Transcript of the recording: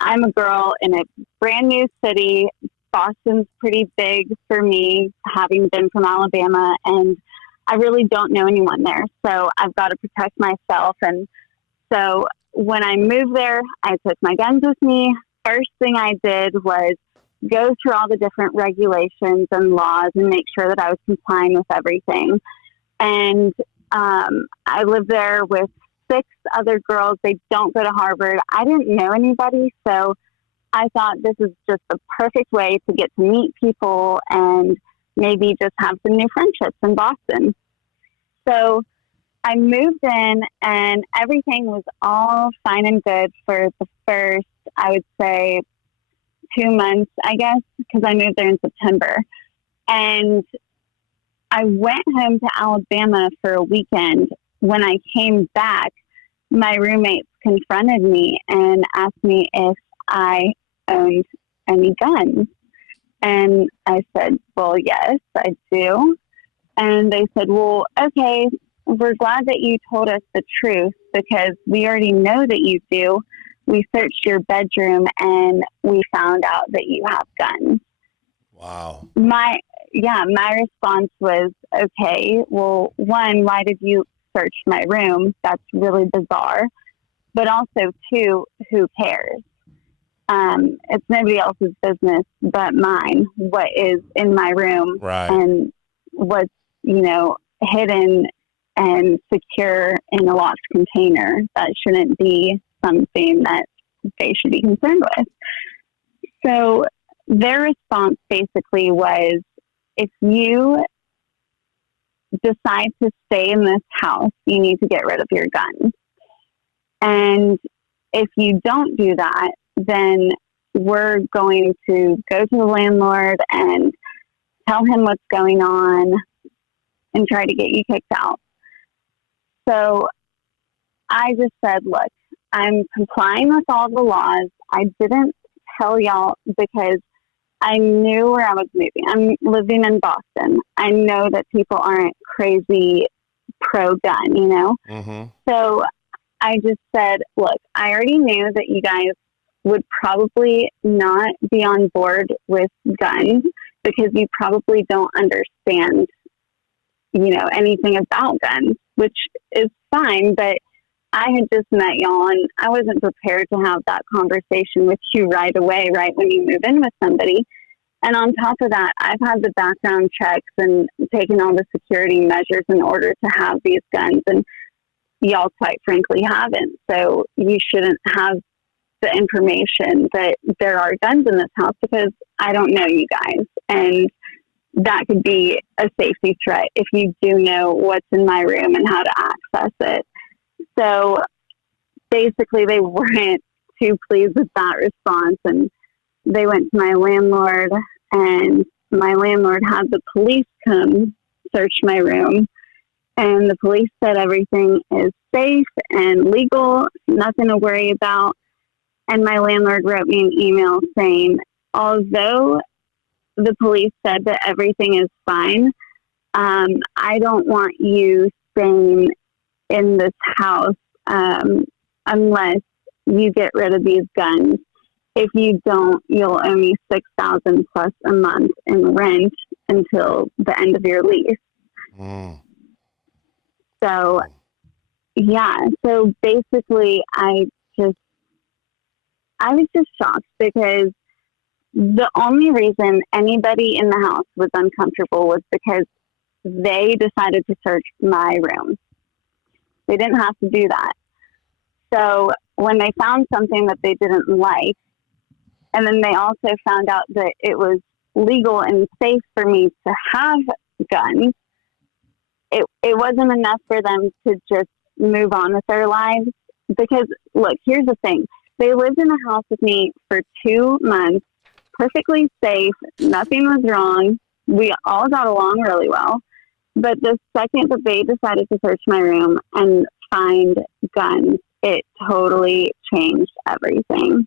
I'm a girl in a brand new city. Boston's pretty big for me, having been from Alabama, and I really don't know anyone there. So I've got to protect myself. And so when I moved there, I took my guns with me. First thing I did was go through all the different regulations and laws and make sure that I was complying with everything. And I lived there with 6 other girls. They don't go to Harvard. I didn't know anybody, so I thought this is just the perfect way to get to meet people and maybe just have some new friendships in Boston. So I moved in and everything was all fine and good for the first, I would say, 2 months, I guess, because I moved there in September. And I went home to Alabama for a weekend. When I came back, my roommates confronted me and asked me if I owned any guns. And I said, well, yes, I do. And they said, well, okay, we're glad that you told us the truth because we already know that you do. We searched your bedroom and we found out that you have guns. Wow. My response was, okay, well, one, why did you search my room? That's really bizarre. But also, 2, who cares? It's nobody else's business but mine, what is in my room and what's, hidden and secure in a locked container. That shouldn't be something that they should be concerned with. So their response basically was, if you decide to stay in this house, you need to get rid of your guns. And if you don't do that, then we're going to go to the landlord and tell him what's going on and try to get you kicked out. So I just said, look, I'm complying with all the laws. I didn't tell y'all because I knew where I was moving. I'm living in Boston. I know that people aren't crazy pro-gun, Mm-hmm. So I just said, look, I already knew that you guys would probably not be on board with guns because you probably don't understand, anything about guns, which is fine, but I had just met y'all and I wasn't prepared to have that conversation with you right away, right when you move in with somebody. And on top of that, I've had the background checks and taken all the security measures in order to have these guns, and y'all quite frankly haven't. So you shouldn't have the information that there are guns in this house because I don't know you guys. And that could be a safety threat if you do know what's in my room and how to access it. So basically they weren't too pleased with that response, and they went to my landlord, and my landlord had the police come search my room, and the police said everything is safe and legal, nothing to worry about. And my landlord wrote me an email saying, although the police said that everything is fine, I don't want you staying in this house unless you get rid of these guns. If you don't, you'll owe me $6,000 plus a month in rent until the end of your lease. So, yeah. So basically, I was just shocked because the only reason anybody in the house was uncomfortable was because they decided to search my room. They didn't have to do that. So when they found something that they didn't like, and then they also found out that it was legal and safe for me to have guns, it wasn't enough for them to just move on with their lives. Because, look, here's the thing. They lived in a house with me for 2 months, perfectly safe. Nothing was wrong. We all got along really well. But the second that they decided to search my room and find guns, it totally changed everything.